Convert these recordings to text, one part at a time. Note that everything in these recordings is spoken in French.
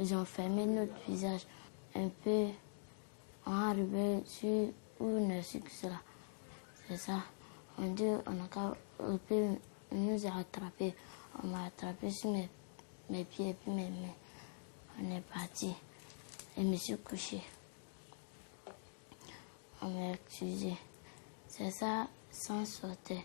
ils ont fermé notre visage un peu. On est arrivé sur où on su que cela. C'est ça. On dit on peut nous a attrapé. On m'a attrapé sur mes pieds et puis mes mains. On est parti. Et je me suis couché. On m'a accusé. C'est ça, sans sortir.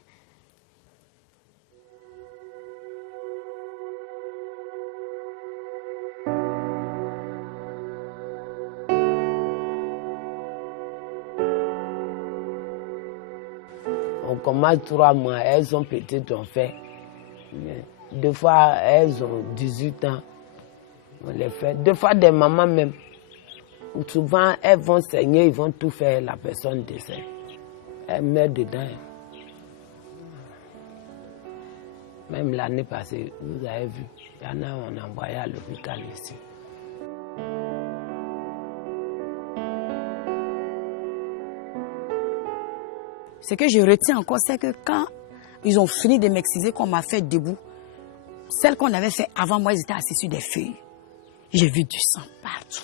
On commence 3 mois, elles sont petites, on fait. Deux fois, elles ont 18 ans. On les fait. Deux fois, des mamans même. Souvent, elles vont saigner, ils vont tout faire, la personne décède. Elle meurt dedans. Même l'année passée, vous avez vu, il y en a, on a envoyé à l'hôpital ici. Ce que je retiens encore, c'est que quand ils ont fini de m'exciser, qu'on m'a fait debout, celles qu'on avait fait avant moi, ils étaient assis sur des feuilles. J'ai vu du sang partout.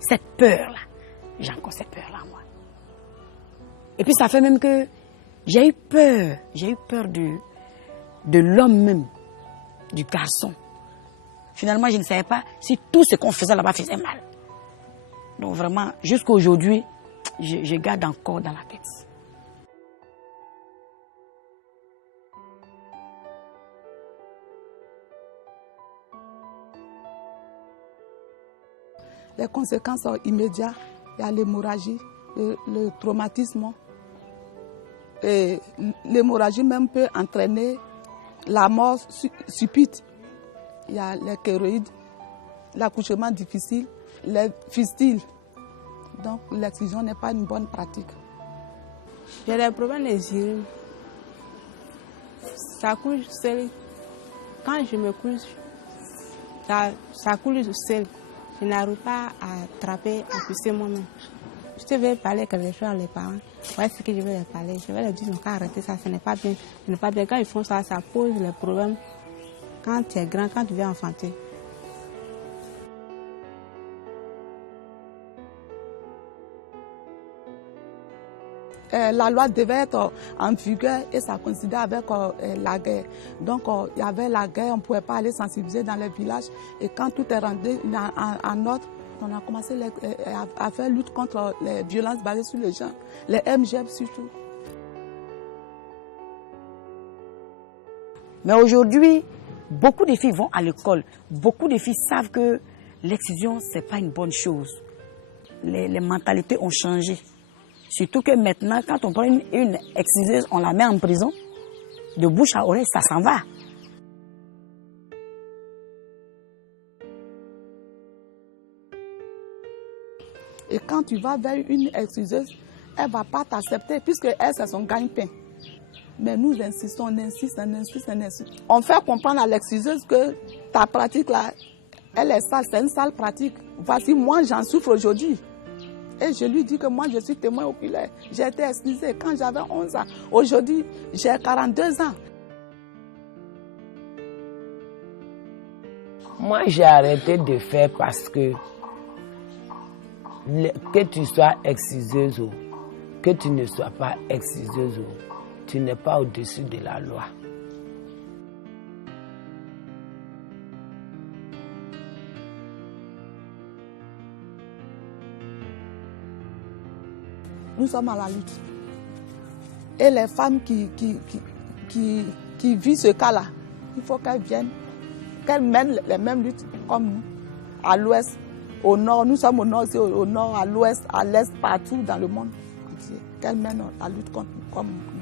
Cette peur-là, j'ai encore cette peur-là, moi. Et puis ça fait même que j'ai eu peur de l'homme même, du garçon. Finalement, je ne savais pas si tout ce qu'on faisait là-bas faisait mal. Donc vraiment, jusqu'à aujourd'hui, je garde encore dans la tête. Les conséquences sont immédiates. Il y a l'hémorragie, le traumatisme. Et l'hémorragie même peut entraîner la mort subite. Il y a les kéroïdes, l'accouchement difficile, les fistules. Donc l'excision n'est pas une bonne pratique. J'ai des problèmes des urines. Ça coule seul. Quand je me couche, ça coule seul. Je n'arrive pas à attraper, à pousser moi-même. Je vais parler quelque chose à les parents. Voilà ce que je vais leur parler. Je vais leur dire qu'à arrêter ça, ce n'est pas bien. Ce n'est pas bien. Quand ils font ça, ça pose les problèmes. Quand tu es grand, quand tu viens enfanter. La loi devait être en vigueur et ça coïncidait avec la guerre. Donc il y avait la guerre, on ne pouvait pas aller sensibiliser dans les villages. Et quand tout est rentré en ordre, on a commencé à faire lutte contre les violences basées sur les gens, les MGF surtout. Mais aujourd'hui, beaucoup de filles vont à l'école. Beaucoup de filles savent que l'excision, ce n'est pas une bonne chose. Les mentalités ont changé. Surtout que maintenant, quand on prend une exciseuse, on la met en prison. De bouche à oreille, ça s'en va. Et quand tu vas vers une exciseuse, elle ne va pas t'accepter puisque elle, c'est son gagne-pain. Mais nous insistons, on insiste. On fait comprendre à l'exciseuse que ta pratique là, elle est sale, c'est une sale pratique. Voici, moi j'en souffre aujourd'hui. Et je lui dis que moi je suis témoin oculaire. J'ai été excisée quand j'avais 11 ans. Aujourd'hui, j'ai 42 ans. Moi j'ai arrêté de faire parce que tu sois exciseuse ou que tu ne sois pas exciseuse, tu n'es pas au-dessus de la loi. Nous sommes à la lutte. Et les femmes qui vivent ce cas-là, il faut qu'elles viennent, qu'elles mènent les mêmes luttes comme nous, à l'ouest, au nord. Nous sommes au nord, au nord, à l'ouest, à l'est, partout dans le monde entier. Qu'elles mènent la lutte comme nous.